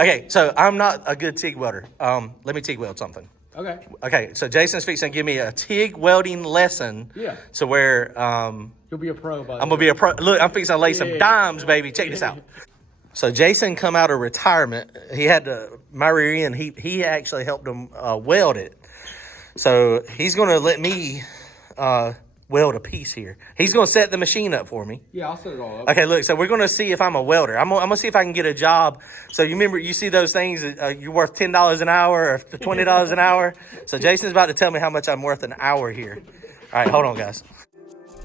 Okay, so I'm not a good TIG welder. Let me TIG weld something. Okay. Okay, so Jason's fixing to give me a TIG welding lesson. Yeah. So where You'll be a pro by I'm gonna be a pro. Look, I'm fixing to lay some dimes, baby. Check this out. So Jason come out of retirement. He had my rear end. He actually helped him weld it. So he's gonna let me weld a piece here. He's gonna set the machine up for me. Yeah, I'll set it all up. Okay, look, so we're gonna see if I'm a welder. I'm gonna see if I can get a job. So you remember, you see those things, you're worth $10 an hour or $20 an hour. So Jason's about to tell me how much I'm worth an hour here. All right, hold on, guys.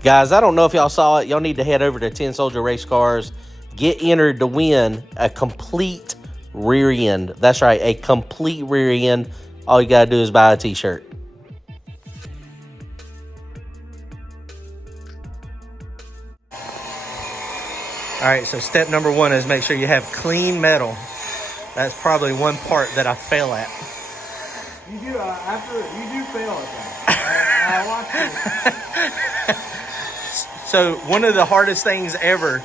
Guys, I don't know if y'all saw it. Y'all need to head over to 10 Soldier Race Cars. Get entered to win a complete rear end. That's right, a complete rear end. All you gotta do is buy a t-shirt. All right, so step number one is make sure you have clean metal. That's probably one part that I fail at. You do, you do fail at that. I watched it. So one of the hardest things ever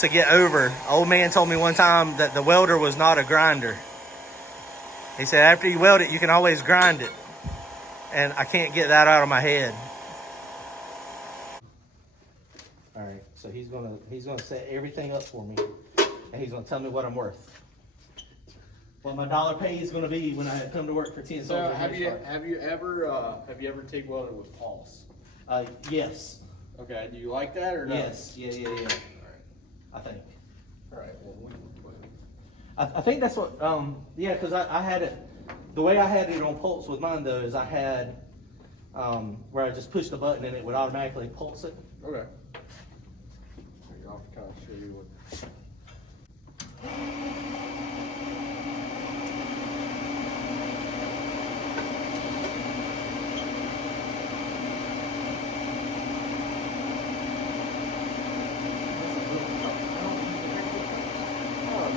to get over, old man told me one time that the welder was not a grinder. He said after you weld it, you can always grind it. And I can't get that out of my head. All right, so he's gonna set everything up for me, and he's gonna tell me what I'm worth. What my dollar pay is gonna be when I come to work for 10 So Soldier. have you ever TIG welded with pulse? Yes. Okay. Do you like that or no? Yes. Yeah. All right. I think. All right. Well, we can put it. I think that's what. Yeah, because I had it. The way I had it on pulse with mine though is I had where I just pushed the button and it would automatically pulse it. Okay. I'll kind of show you what.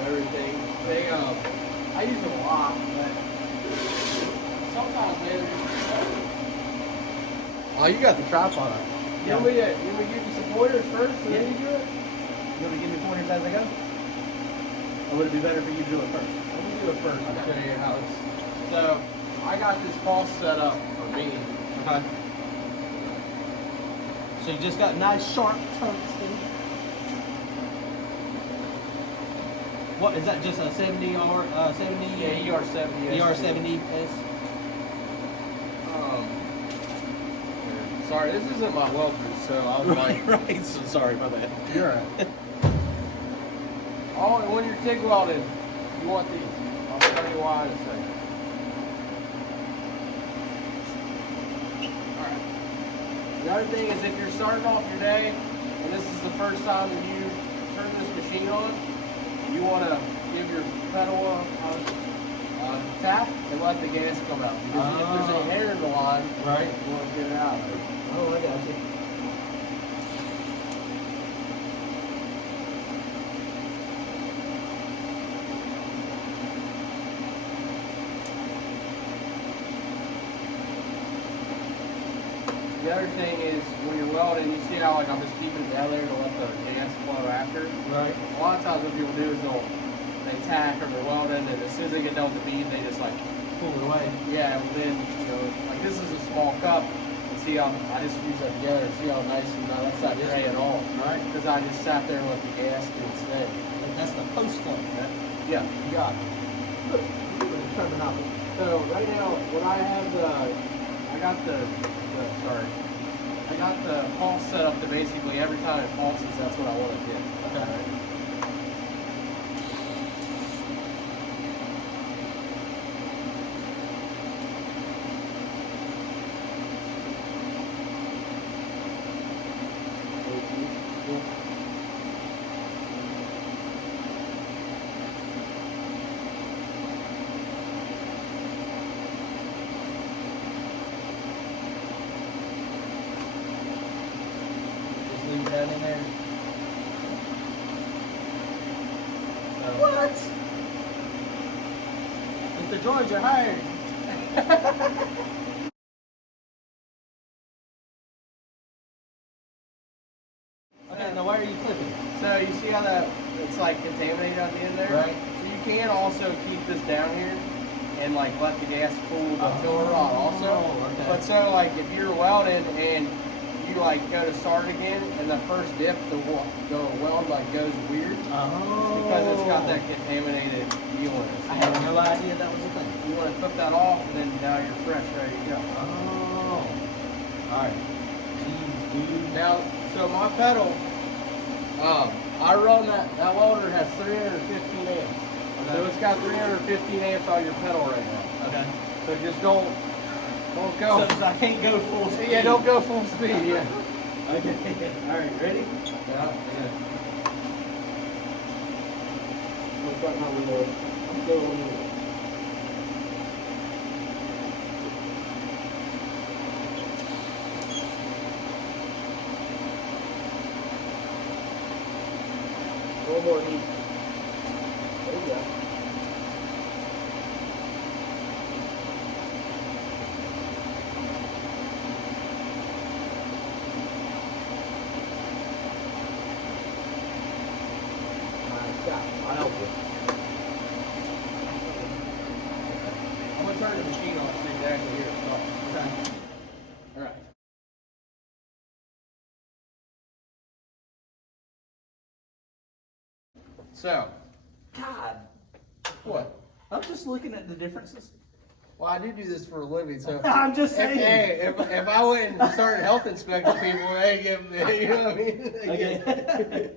Everything. I use it a lot, but sometimes, man. Oh, you got the tripod. You want me to give you some pointers first, and then you do it? You want to give me pointers as I go? Or would it be better for you to do it first? Let me do it first. I'll show you how it's. So, I got this pulse set up for me. Okay. So you just got nice sharp tungsten. What is that? Just a 70 or 70? Yeah, ER70. ER70S. Sorry, this isn't my weld boot, so I was like, Right. So sorry, my bad. you're right. Oh, and when you're TIG welding, you want these. I'll tell you why in a second. Alright. The other thing is if you're starting off your day, and this is the first time that you turn this machine on, you want to give your pedal a tap and let the gas come out. Because if there's a hair in the line, Right. you want to get it out. Oh, I got you. The other thing is when you're welding, you see how like I'm just keeping it down there to let the gas flow after. Right. A lot of times what people do is they tack or they're welding, and as soon as they get done with the bead, they just like Pull it away. yeah. And then like this is a small cup. And see how I just use that together. And see how nice and that's not gray at all, right? Because I just sat there and let the gas do its thing. And that's the post flow, right? Yeah, you got it. Turn the knob. So right now, when I have I got the pulse set up to basically every time it pulses, that's what I want to get. Okay. Leave that in there. What? Mr. George, you're hired. right, now why are you clipping? So you see how that it's like contaminated on the end there? Right. So you can also keep this down here and like let the gas cool the filler rod also. Okay. But so like if you're welding and you like go to start again and the first dip the weld like goes weird. Oh. Because it's got that contaminated deal in it. I had no idea that was a thing. You want to clip that off and then now you're fresh, ready to go. Oh. Alright. Jeez, dude. Now, so my pedal, I run that welder has 315 amps. Okay. So it's got 315 amps on your pedal right now. Okay. So just don't go. So I can't go full speed. Yeah, don't go full speed, yeah. Okay. Alright, ready? Yeah. Okay. I'm going. One more heat. There you go. Nice job. I'll help you. I'm gonna turn the machine on so you can actually hear it start. Okay. All right. So, God. what? I'm just looking at the differences. Well, I do this for a living, so. I'm just If, saying. hey, if I went and started health inspecting people, they give you know what I mean? Okay.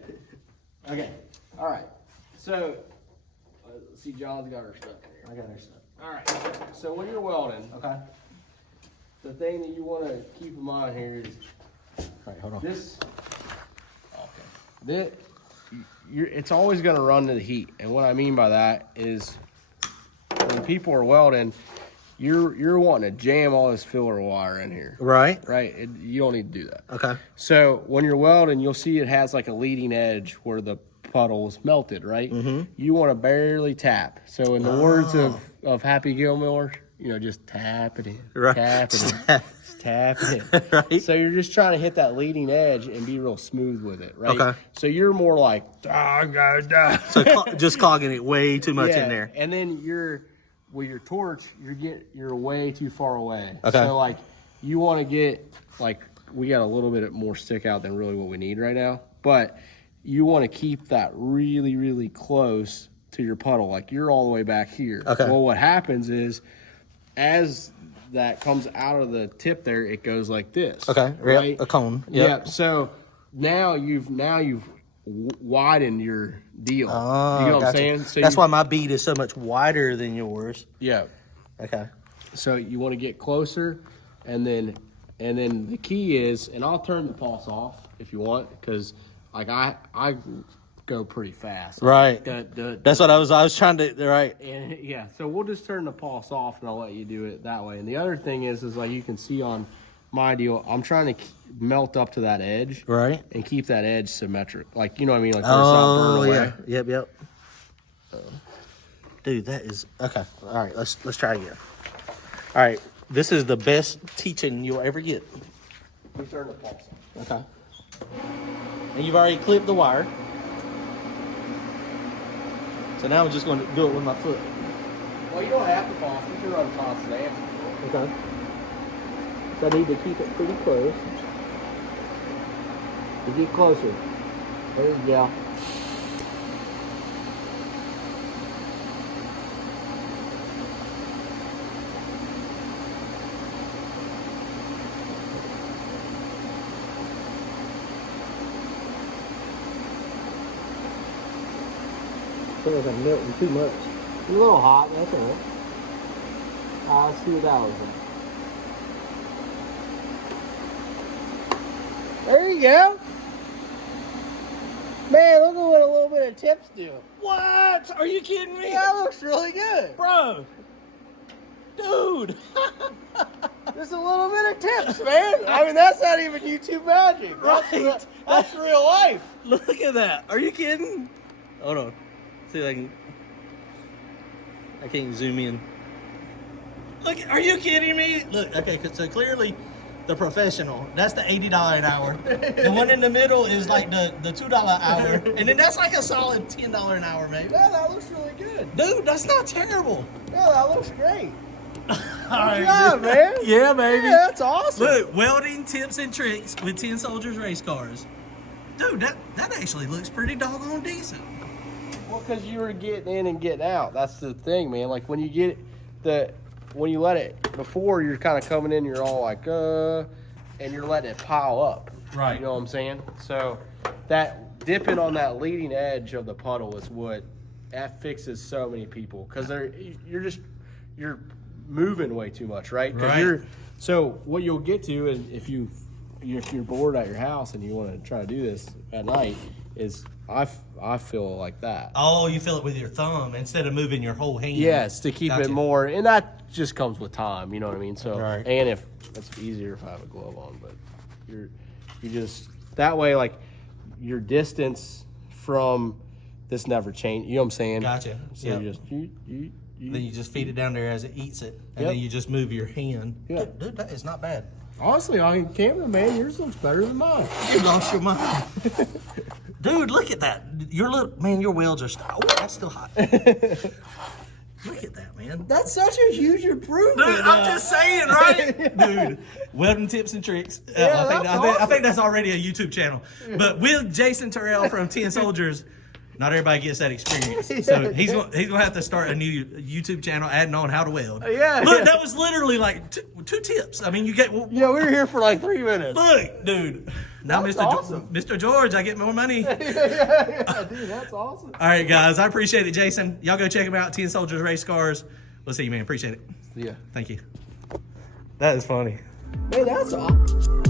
Okay. All right. So, let's see, John's got her stuff in I here. got her stuff. All right. So when you're welding, Okay. the thing that you want to keep in mind here is Alright, hold on. this. Okay. It's always going to run to the heat, and what I mean by that is when people are welding, you're wanting to jam all this filler wire in here, Right. right? You don't need to do that. Okay. So when you're welding, you'll see it has like a leading edge where the puddle is melted, right? Mm-hmm. You want to barely tap. So in the words of Happy Gilmore, just tap it in, Right. tap it in, just tap it in. Right. So you're just trying to hit that leading edge and be real smooth with it, right? Okay. So you're more like, So just clogging it way too much in there. And then with your torch, you're way too far away. Okay. So like you want to get we got a little bit more stick out than really what we need right now, but you want to keep that really, really close to your puddle. Like you're all the way back here. Okay. Well, what happens is as that comes out of the tip there, it goes like this. Okay. Right? Yep. A cone. Yep. Yeah. So now you've widened your deal. Oh, you know what I'm gotcha. saying? So that's why my bead is so much wider than yours. Yeah. Okay. So you want to get closer, and then the key is, and I'll turn the pulse off if you want, because like I go pretty fast. Right. That's what I was trying to. Right. And yeah, so we'll just turn the pulse off, and I'll let you do it that way. And the other thing is like you can see on my deal, I'm trying to melt up to that edge, Right. and keep that edge symmetric. Like you know what I mean? Like where it's not burned away. yeah. Yep. Dude, that is okay. All right, let's try again. All right, this is the best teaching you'll ever get. We turn the pulse off. Okay. And you've already clipped the wire. So now I'm just going to do it with my foot. Well, you don't have to pulse. You can run constant amps. Okay. So I need to keep it pretty close. To get closer. There you go. I feel like I'm melting too much. It's a little hot, that's all right. Let's see what that was like. There you go. Man, look at what a little bit of tips do. What? Are you kidding me? That looks really good. Bro. Dude. Just a little bit of tips, man. I mean, that's not even YouTube magic. Right. That's real life. Look at that. Are you kidding? Hold on. See if I can't zoom in. Look, are you kidding me? Look, okay, so clearly the professional. That's the $80 an hour. The one in the middle is like the $2 an hour. And then that's like a solid $10 an hour, maybe. Yeah, that looks really good. Dude, that's not terrible. Yeah, that looks great. All right, Yeah, man. Yeah, baby. Yeah, that's awesome. Look, welding tips and tricks with 10 Soldiers race cars. Dude, that actually looks pretty doggone decent. Well, because you were getting in and getting out. That's the thing, man. Like when you get when you let it before, you're kind of coming in, you're all like, and you're letting it pile up. Right. You know what I'm saying? So that dipping on that leading edge of the puddle is that fixes so many people because you're moving way too much, right? Right. So what you'll get to is if you're bored at your house and you want to try to do this at night is I feel like that. Oh, you feel it with your thumb instead of moving your whole hand. Yes, to keep Gotcha. it more, and that just comes with time. You know what I mean? So, Right. and if it's easier if I have a glove on, but you just that way, like your distance from this never change. You know what I'm saying? Gotcha. So Yep. you just Then you just feed it down there as it eats it, and then you just move your hand. Yeah. Dude, that is not bad. honestly, on camera, man, yours looks better than mine. You lost your mind. Dude, look at that. Your welds are still, oh, that's still hot. Look at that, man. That's such a huge improvement. Dude, I'm just saying, right? Dude, welding tips and tricks. I think that's already a YouTube channel. But with Jason Terrell from 10 Soldiers, not everybody gets that experience. So he's gonna have to start a new YouTube channel adding on how to weld. Yeah. Look, that was literally like two tips. I mean, you get. Yeah, we were here for like 3 minutes. Look, dude. Now, That's Mr. awesome. Mr. George, I get more money. Yeah, dude, that's awesome. All right, guys. I appreciate it, Jason. Y'all go check him out. 10 Soldiers Race Cars. We'll see you, man. Appreciate it. Yeah. Thank you. That is funny. Man, that's awesome.